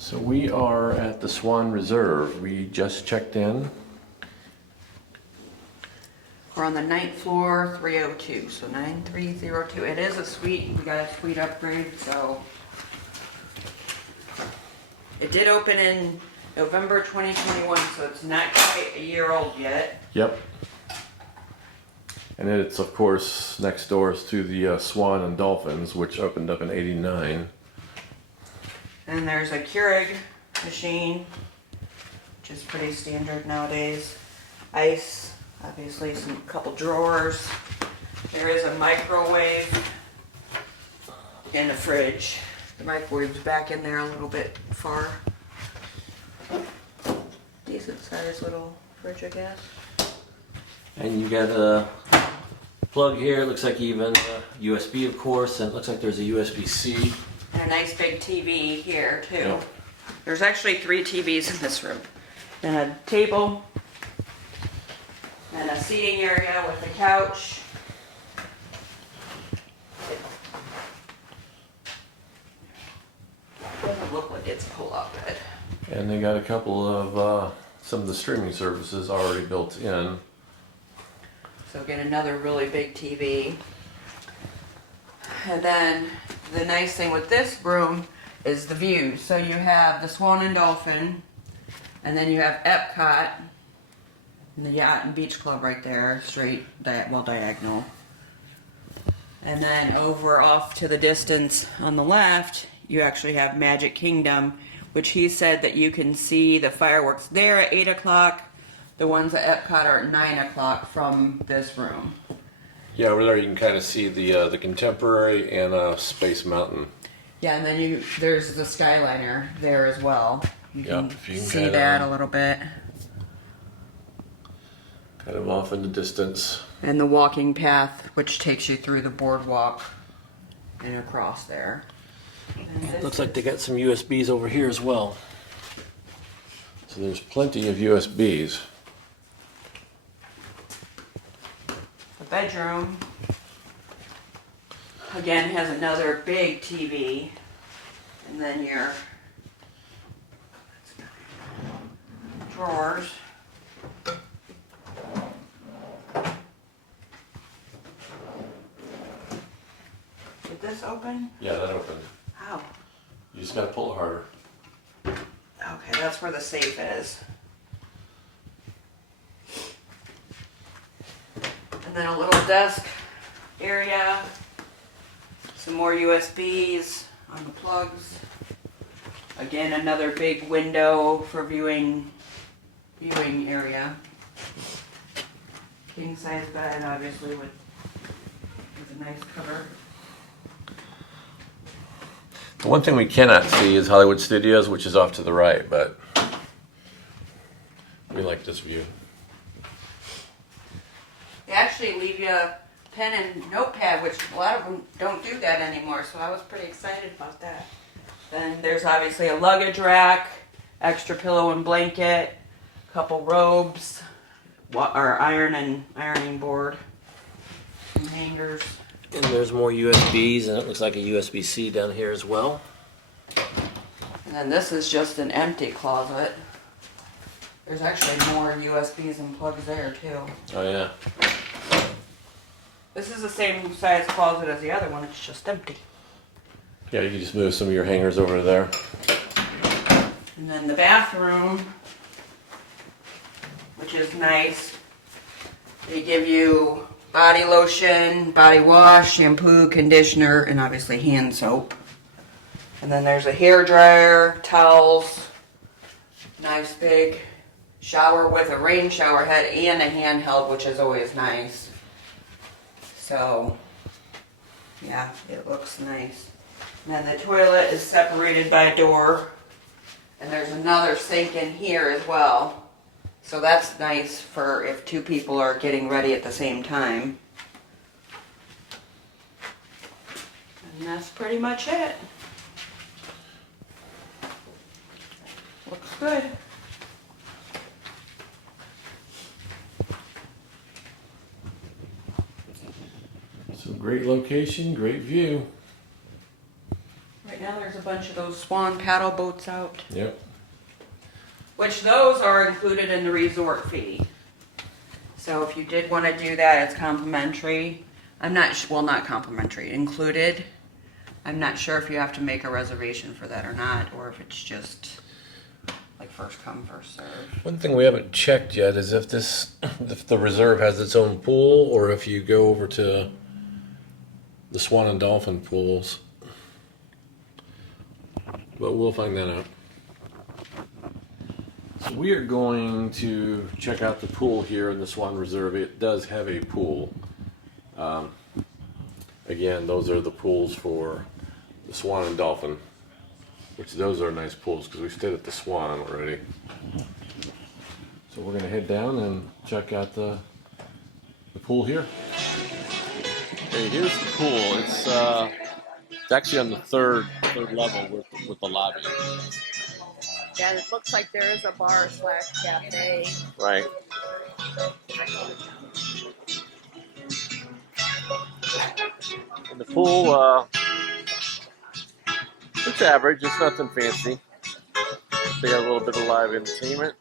So we are at the Swan Reserve. We just checked in. We're on the 9th floor, 302, so 9302. It is a suite. We got a suite upgrade, so it did open in November 2021, so it's not quite a year old yet. Yep. And it's, of course, next doors to the Swan and Dolphins, which opened up in '89. And there's a Keurig machine, which is pretty standard nowadays. Ice, obviously, some couple drawers. There is a microwave and a fridge. The microwave's back in there a little bit far. Decent sized little fridge, I guess. And you got a plug here. It looks like even USB, of course, and it looks like there's a USB-C. And a nice big TV here too. Yeah. There's actually 3 TVs in this room. And a table. And a seating area with a couch. Doesn't look like it's a pull-out bed. And they got a couple of some of the streaming services already built in. So get another really big TV. And then the nice thing with this room is the view. So you have the Swan and Dolphin, and then you have Epcot, and the Yacht and Beach Club right there, straight, diagonal. And then over off to the distance on the left, you actually have Magic Kingdom, which he said that you can see the fireworks there at 8 o'clock. The ones at Epcot are at 9 o'clock from this room. Yeah, over there you can kind of see the Contemporary and Space Mountain. Yeah, and then there's the Skyliner there as well. You can, Yep, if you can see kinda- that a little bit. Kind of off in the distance. And the walking path, which takes you through the boardwalk and across there. And this Looks like they got some USBs over here as well. So there's plenty of USBs. the bedroom, again, has another big TV. And then your drawers. Did this open? Yeah, that opened. How? You just gotta pull it harder. Okay, that's where the safe is. And then a little desk area. Some more USBs on the plugs. Again, another big window for viewing area. King size bed, obviously, with a nice cover. The one thing we cannot see is Hollywood Studios, which is off to the right, but we like this view. They actually leave you a pen and notepad, which a lot of them don't do that anymore, so I was pretty excited about that. Then there's obviously a luggage rack, extra pillow and blanket, couple robes, or ironing board, some hangers. And there's more USBs, and it looks like a USB-C down here as well. And then this is just an empty closet. There's actually more USBs and plugs there too. Oh yeah. This is the same size closet as the other one, it's just empty. Yeah, you can just move some of your hangers over there. And then the bathroom, which is nice. They give you body lotion, body wash, shampoo, conditioner, and obviously hand soap. And then there's a hair dryer, towels, nice big shower with a rain shower head and a handheld, which is always nice. So, yeah, it looks nice. And then the toilet is separated by a door. And there's another sink in here as well. So that's nice for if 2 people are getting ready at the same time. And that's pretty much it. Looks good. So great location, great view. Right now they're there's a bunch of those Swan paddle boats out. Yep. Which those are included in the resort fee. So if you did want to do that, it's complimentary. I'm not, well, not complimentary, included. I'm not sure if you have to make a reservation for that or not, or if it's just like first come, first serve. One thing we haven't checked yet is if the reserve has its own pool, or if you go over to the Swan and Dolphin pools. But we'll find that out. So we are going to check out the pool here in the Swan Reserve. It does have a pool. Again, those are the pools for the Swan and Dolphin, which those are nice pools because we stayed at the Swan already. So we're going to head down and check out the pool here. Okay, here's the pool. It's actually on the third level with the lobby. Yeah, it looks like there is a bar / cafe. Right. And the pool, it's average. It's nothing fancy. They got a little bit of live entertainment.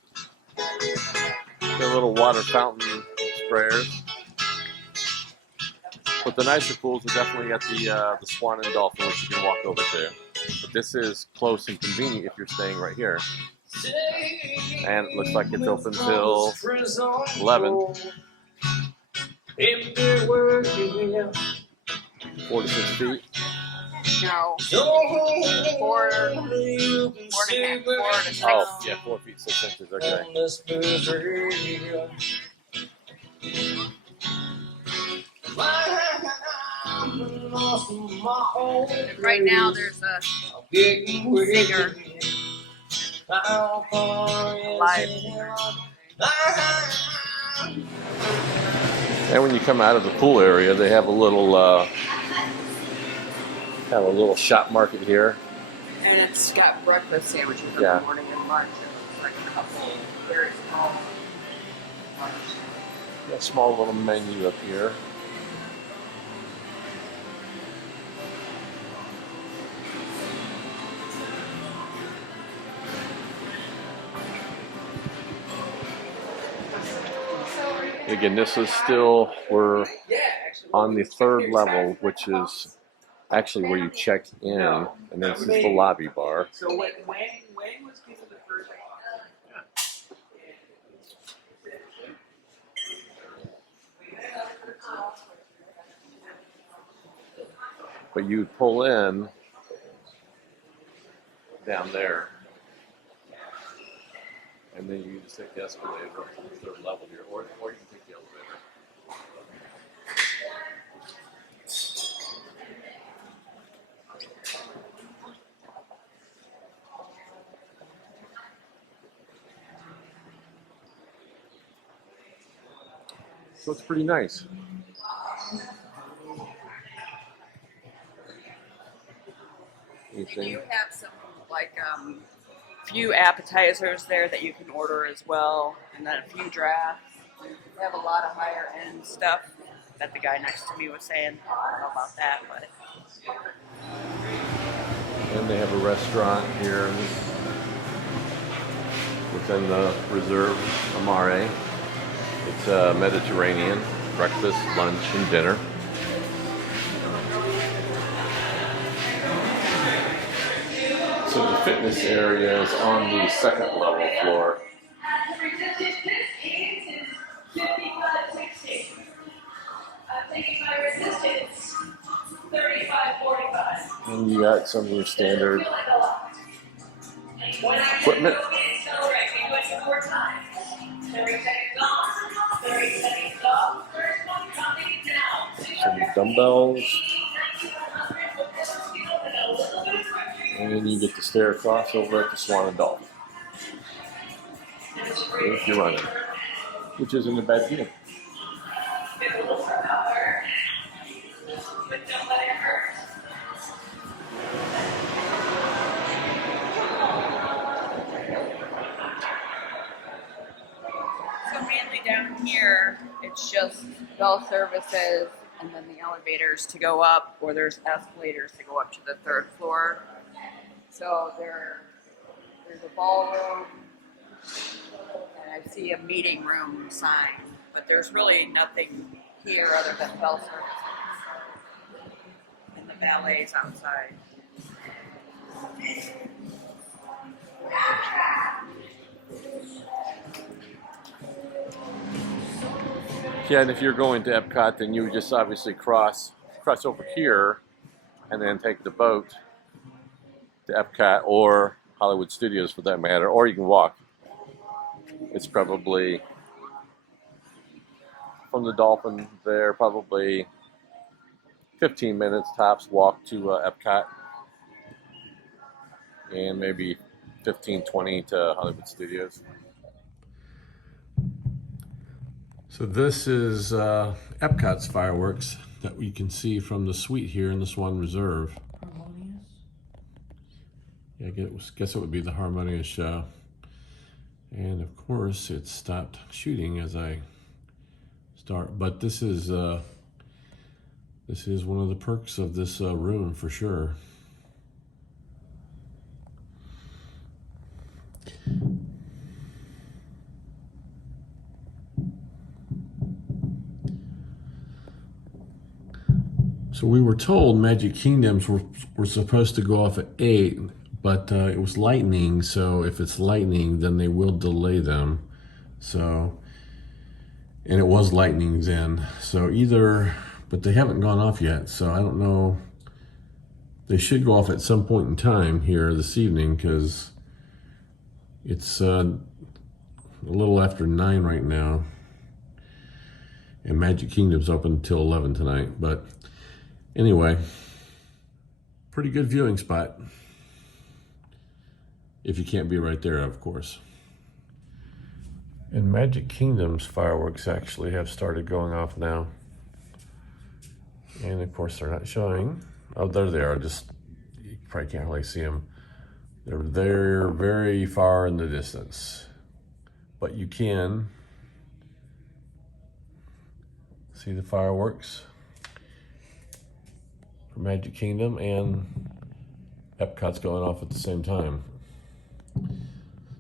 Got a little water fountain sprayers. But the nicer pools are definitely at the Swan and Dolphin, which you can walk over to. But this is close and convenient if you're staying right here. And it looks like it's open till 11. 46 feet. No. 4 to 6. Oh, yeah, 4 feet 6 inches. Okay. And right now there's a singer live. And when you come out of the pool area, they have a little shop market here. And it's got breakfast sandwiches in Yeah. the morning and lunch. And it's like a couple very small lunch. Got a small little menu up here. Again, this is still, we're on the third level, which is actually where you check in, and this is the lobby bar. So when was given the first? But you pull in down there, and then you just take the escalator up to the third level here, or you can take the elevator. So it's pretty nice. You have some few appetizers there that you can order as well, and then a few drafts. They have a lot of higher end stuff that the guy next to me was saying. I don't know about that, but And they have a restaurant here within the reserve, Amare. It's Mediterranean, breakfast, lunch, and dinner. So the fitness area is on the second level floor. And you got some of your standard equipment. Some dumbbells. And then you get to stare across over at the Swan and Dolphin. If you're running, which isn't a bad deal. so mainly down here it's just bell services and then the elevators to go up, or there's escalators to go up to the third floor. So there's a ballroom, and I see a meeting room sign, but there's really nothing here other than bell services. And the ballet's outside. Yeah, and if you're going to Epcot, then you would just obviously cross over here, and then take the boat to Epcot or Hollywood Studios for that matter, or you can walk. It's probably from the Dolphin there, probably 15 minutes tops walk to Epcot, and maybe 15, 20 to Hollywood Studios. So this is Epcot's fireworks that we can see from the suite here in the Swan Reserve. Harmonious. Yeah, I guess it would be the Harmonious show. And of course it stopped shooting as I start, but this is one of the perks of this room for sure. So we were told Magic Kingdoms were supposed to go off at 8, but it was lightning, so if it's lightning, then they will delay them. So, and it was lightning then. So either, but they haven't gone off yet, so I don't know. They should go off at some point in time here this evening, because it's a little after 9 right now. And Magic Kingdom's open until 11 tonight, but anyway, pretty good viewing spot. If you can't be right there, of course. And Magic Kingdom's fireworks actually have started going off now. And of course they're not showing. Oh, there they are, just, you probably can't really see them. They're there very far in the distance. But you can see the fireworks. Magic Kingdom and Epcot's going off at the same time.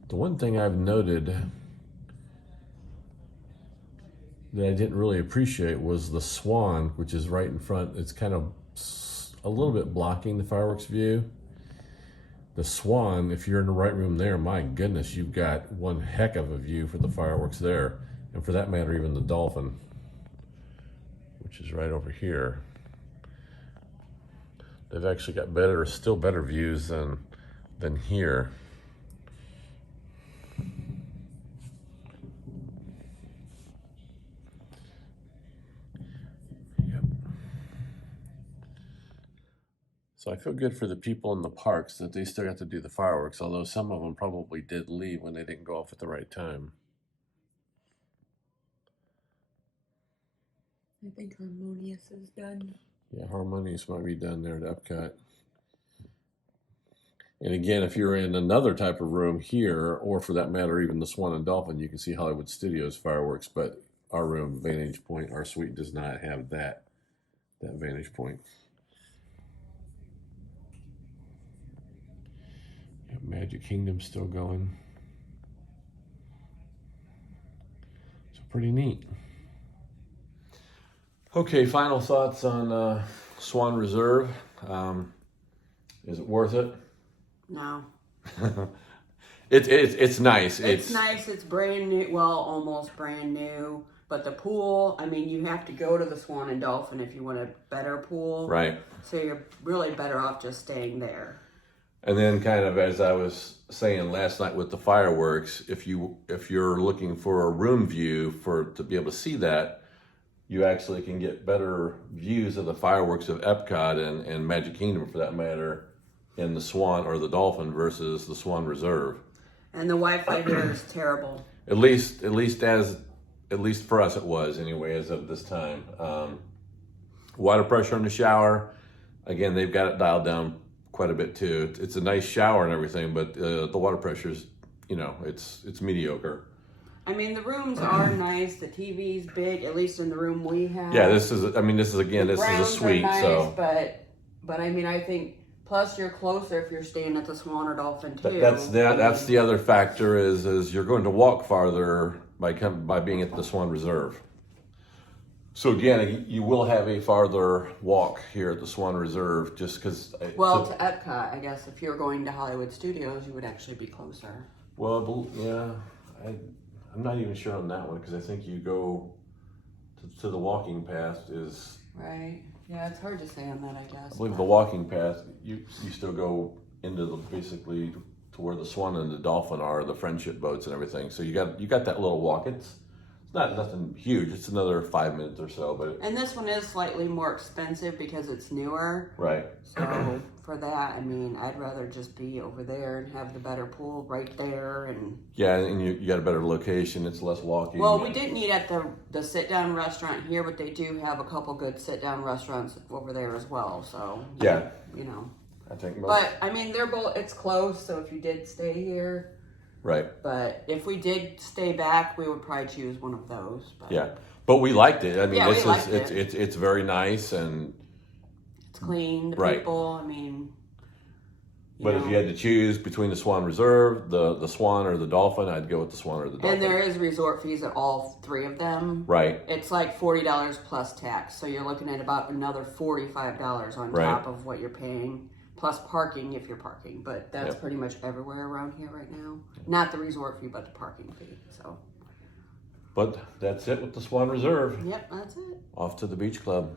The one thing I've noted that I didn't really appreciate was the Swan, which is right in front. It's kind of a little bit blocking the fireworks view. The Swan, if you're in the right room there, my goodness, you've got one heck of a view for the fireworks there. And for that matter, even the Dolphin, which is right over here. They've actually got still better views than here. Yep. So I feel good for the people in the parks that they still got to do the fireworks, although some of them probably did leave when they didn't go off at the right time. I think Harmonious is done. Yeah, Harmonious might be done there at Epcot. And again, if you're in another type of room here, or for that matter, even the Swan and Dolphin, you can see Hollywood Studios fireworks, but our room vantage point, our suite does not have that vantage point. Yeah, Magic Kingdom's still going. So pretty neat. Okay, final thoughts on Swan Reserve. Is it worth it? No. It's nice. It's nice. It's brand new. Well, almost brand new. But the pool, I mean, you have to go to the Swan and Dolphin if you want a better pool. Right. So you're really better off just staying there. And then kind of as I was saying last night with the fireworks, if you're looking for a room view to be able to see that, you actually can get better views of the fireworks of Epcot and Magic Kingdom for that matter in the Swan or the Dolphin versus the Swan Reserve. And the Wi-Fi here is terrible. At least for us it was anyway as of this time. Water pressure in the shower, again, they've got it dialed down quite a bit too. It's a nice shower and everything, but the water pressure's, it's mediocre. I mean, the rooms are nice. The TV's big, at least in the room we have. Yeah, this is a suite, Are nice, so. But I mean, I think Plus, you're closer if you're staying at the Swan or Dolphin too. That's the other factor is you're going to walk farther by being at the Swan Reserve. So again, you will have a farther walk here at the Swan Reserve, just because. Well, to Epcot, I guess if you're going to Hollywood Studios, you would actually be closer. Well, yeah, I'm not even sure on that one because I think you go to the walking path is. Right. Yeah, it's hard to say on that, I guess. I believe the walking path, you still go into basically to where the Swan and the Dolphin are, the friendship boats and everything. So you got that little walk. It's not nothing huge. It's another 5 minutes or so, but. And this one is slightly more expensive because it's newer. Right. So for that, I mean, I'd rather just be over there and have the better pool right there. And Yeah, and you got a better location. It's less walking. well, we didn't eat at the sit-down restaurant here, but they do have a couple good sit-down restaurants over there as well. So Yeah. you know. I think most. But I mean, they're both. It's close, so if you did stay here. Right. But if we did stay back, we would probably choose one of those. But Yeah, but we liked it. I mean, Yeah, this we is liked it's very nice and. it's clean. The Right. people, I mean. But if you had to choose between the Swan Reserve, the Swan or the Dolphin, I'd go with the Swan or the Dolphin. And there is resort fees at all three of them. Right. It's like $40 plus tax, so you're looking at about another $45 on Right. top of what you're paying, plus parking if you're parking. But that's Yep. pretty much everywhere around here right now. Not the resort fee, but the parking fee. So. But that's it with the Swan Reserve. Yep, that's it. Off to the beach club.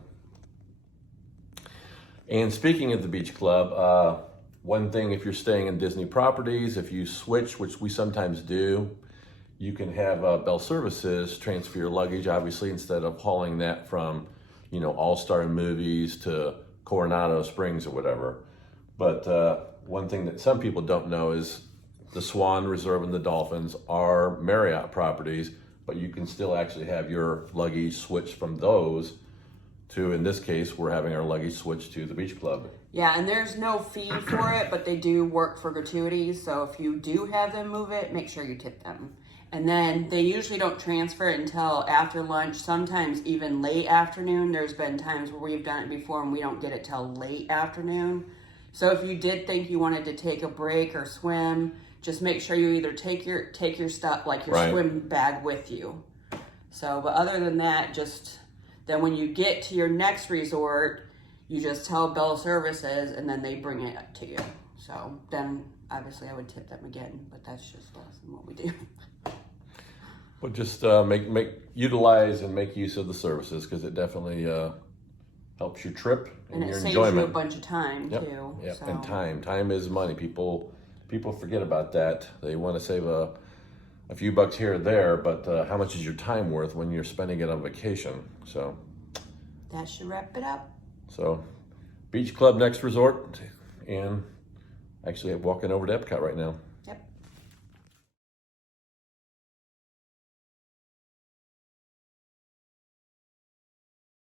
And speaking of the beach club, one thing, if you're staying in Disney properties, if you switch, which we sometimes do, you can have Bell Services transfer your luggage, obviously, instead of hauling that from, All-Star Movies to Coronado Springs or whatever. But one thing that some people don't know is the Swan Reserve and the Dolphins are Marriott properties, but you can still actually have your luggage switched from those to, in this case, we're having our luggage switched to the beach club. Yeah, and there's no fee for it, but they do work for gratuities. So if you do have them move it, make sure you tip them. And then they usually don't transfer it until after lunch, sometimes even late afternoon. There's been times where we've done it before and we don't get it till late afternoon. So if you did think you wanted to take a break or swim, just make sure you either take your stuff, like your Right. swim bag with you. So, but other than that, just then when you get to your next resort, you just tell Bell Services and then they bring it up to you. So then obviously I would tip them again, but that's just less than what we do. But just utilize and make use of the services because it definitely helps your trip and And it your saves you a enjoyment. bunch of time Yep. too. Yep. So. And time is money. People forget about that. They want to save a few bucks here or there, but how much is your time worth when you're spending it on vacation? So That should wrap it up. beach club next resort, and actually I'm walking over to Epcot right now.